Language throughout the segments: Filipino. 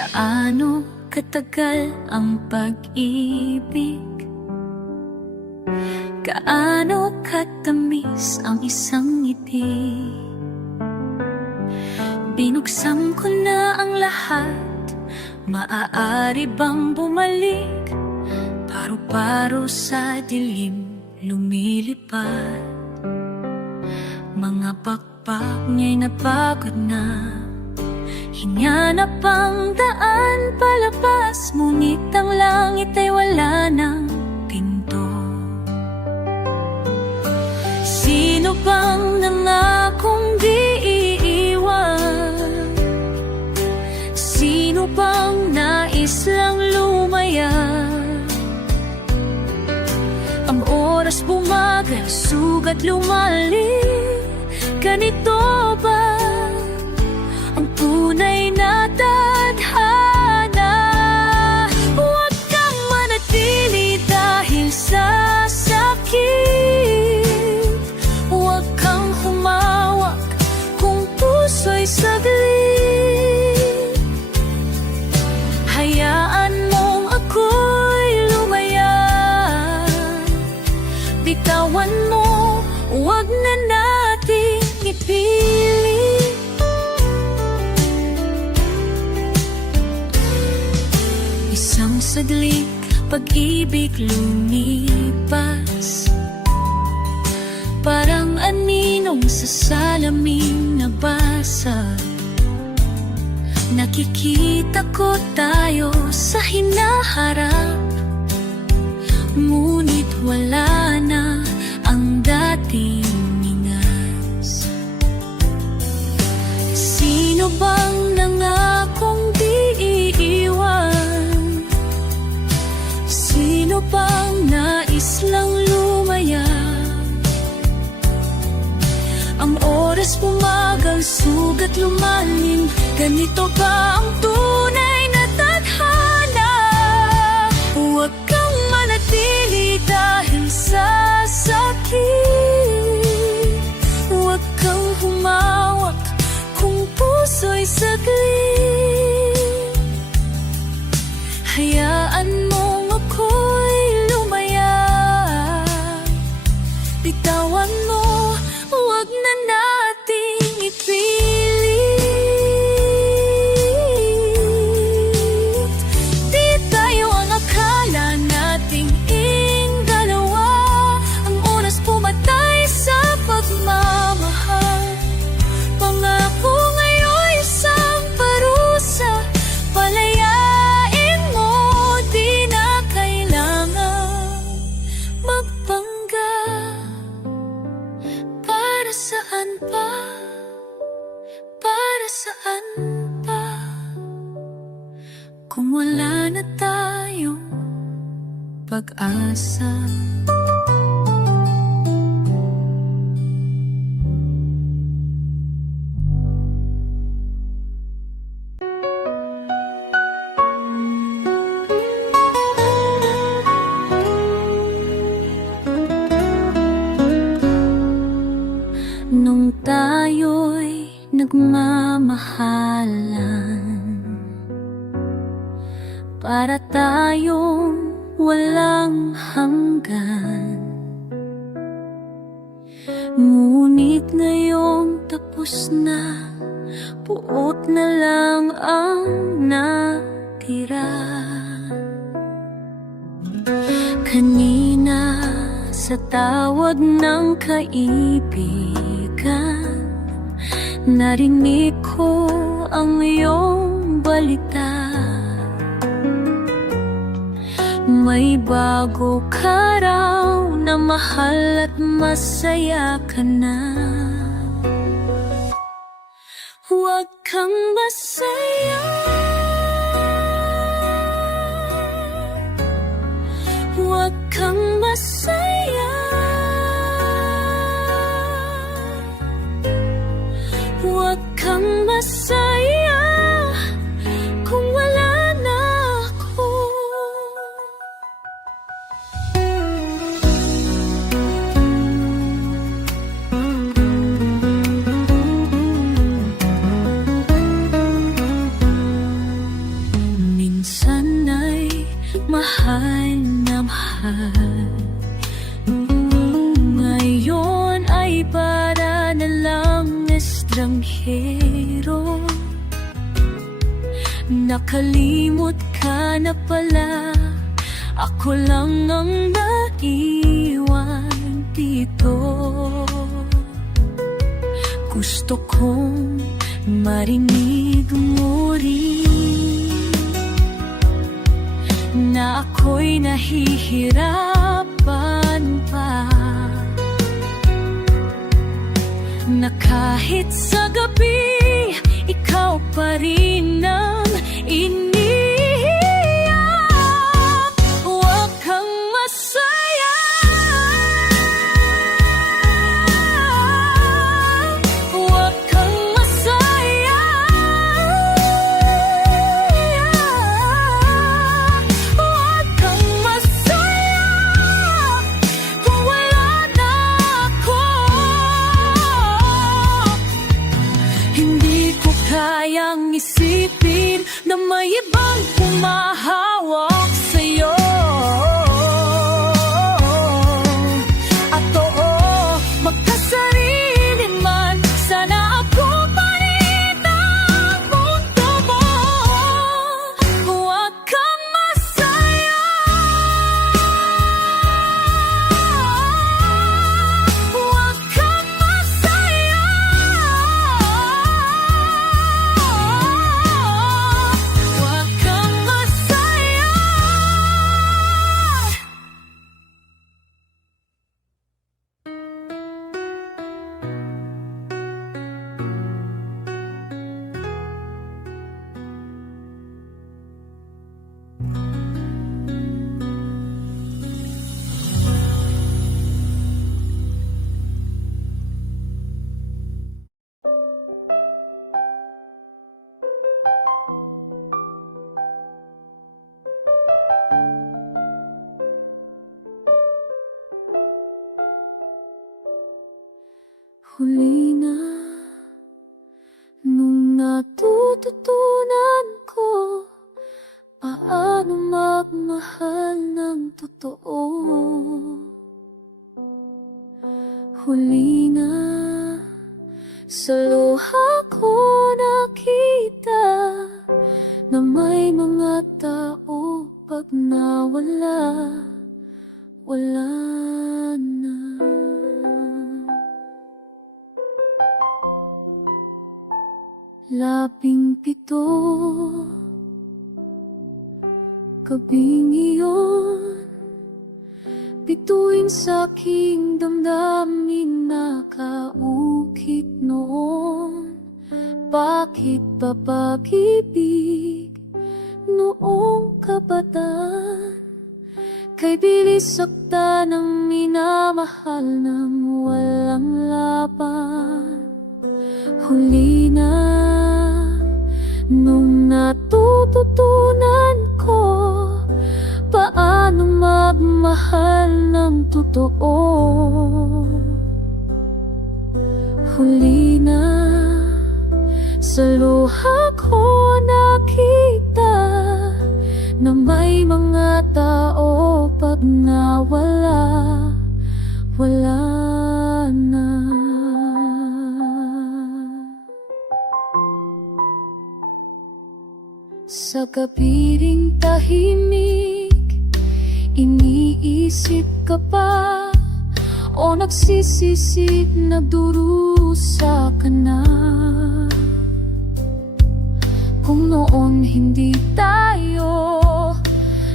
Gaano katagal ang pag-ibig? Gaano katamis ang isang ngiti? Binuksan ko na ang lahat Maaari bang bumalik? Paro-paro sa dilim lumilipad Mga pakpak niya'y napagod na Hinyanap ang daan palabas Ngunit ang langit ay wala ng pinto Sino bang nangakong di iiwan? Sino bang nais lang lumaya? Ang oras bumagal, sugat lumalim Ganito ba saglit, pag-ibig lumipas. Parang aninong sa salamin nabasa. Nakikita ko tayo sa hinaharap. Ngunit wala Ang oras bumagal, sugat lumalim. Ganito ba ang tunay na tadhana? Huwag kang manatili dahil sa sakit. Huwag kang humawak kung puso'y saglit pag-asa Puot na lang ang natira. Kanina sa tawag ng kaibigan Narinig ko ang iyong balita. May bago ka raw na mahal at masaya ka na Huwag kang masaya Huwag kang masaya. Huwag kang masaya Ako lang ang naiwan dito. Gusto kong marinig mo rin Na ako'y nahihirapan pa. Na kahit sa gabi Ikaw pa rin ang isipin Na may ibang pumahawak sa'yo Huli na Sa luha ko nakita Na may mga tao Pag nawala. Wala na. Labing pito Gabing iyon Bituin sa aking damdamin Nakaukit noon. Bakit ba pag-ibig Noong kabataan? Kay bilis sakta ng minamahal Nang walang laban. Huli na Nung natututunan magmahal ng totoo. Huli na Sa luha ko nakita Na may mga tao Pag nawala. Wala na. Sa gabi ring tahimik Iniisip ka pa O nagsisisi Nagdurusa ka na? Kung noon hindi tayo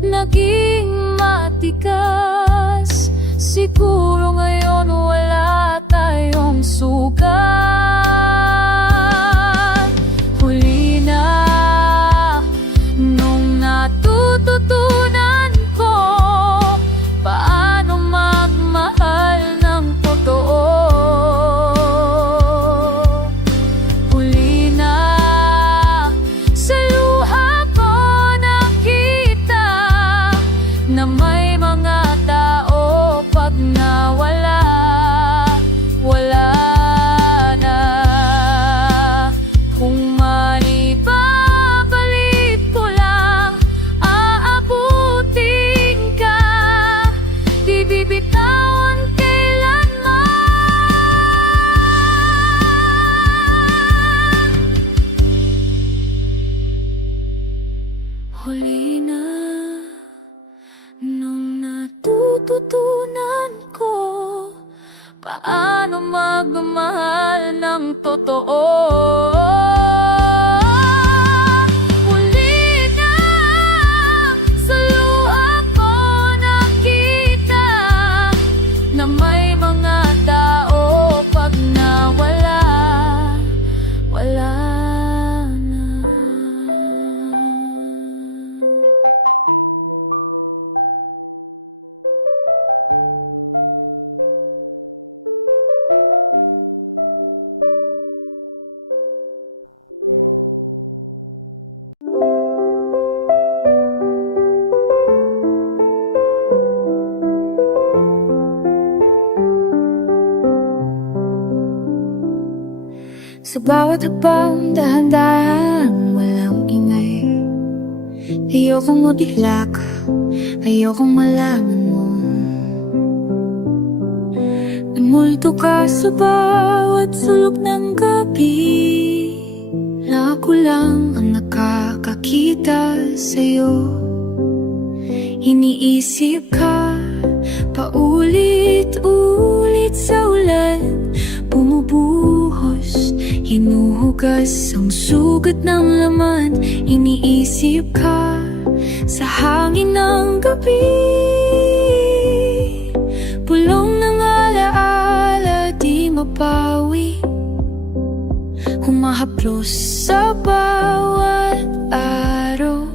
Naging matikas Siguro ngayon wala natutunan ko? Paano magmahal ng totoo? Sa bawat habang dahan-dahan walang ingay. Ayokong mabigla ka, ayokong malaman mo. Namulto ka sa bawat sulok ng gabi. Na ako lang ang nakakakita sa'yo. Iniisip ka paulit-ulit sa ulan hinuhugas ang sugat ng laman. Iniisip ka sa hangin ng gabi. Pulong ng alaala di mapawi Humahaplos sa bawat araw.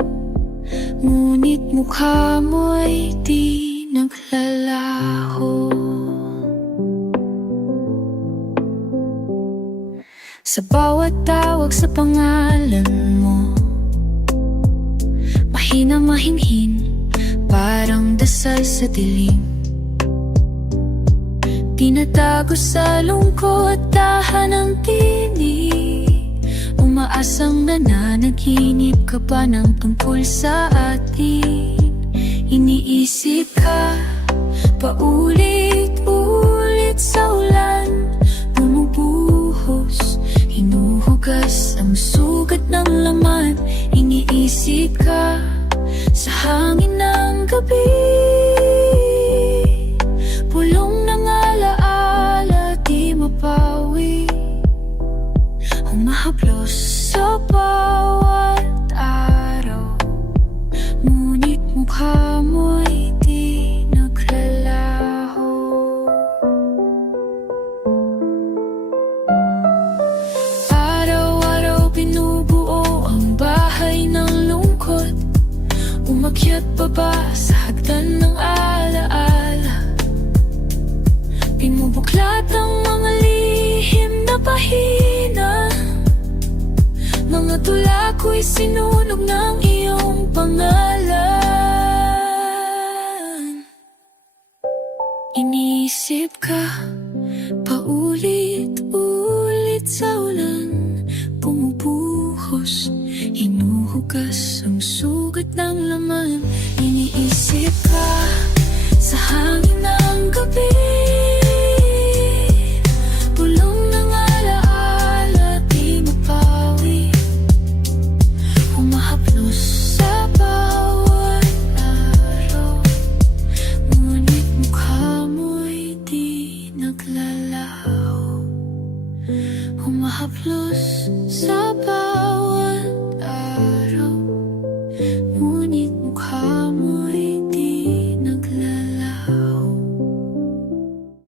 Ngunit mukha mo'y di Sa bawat tawag sa pangalan mo Mahina mahinhin Parang dasal sa dilim. Tinatago sa lungkot Tahan ng tinig. Umaasang nananaginip ka pa ng tungkol sa atin. Iniisip ka Paulit-ulit sugat ng laman? Iniisip ka Sa hangin ng gabi Mga tula ko'y sinunog ng iyong pangalan. Iniisip ka Paulit-ulit sa ulan Bumubuhos Hinuhugas ang sugat ng laman. Iniisip ka Sa hangin ng gabi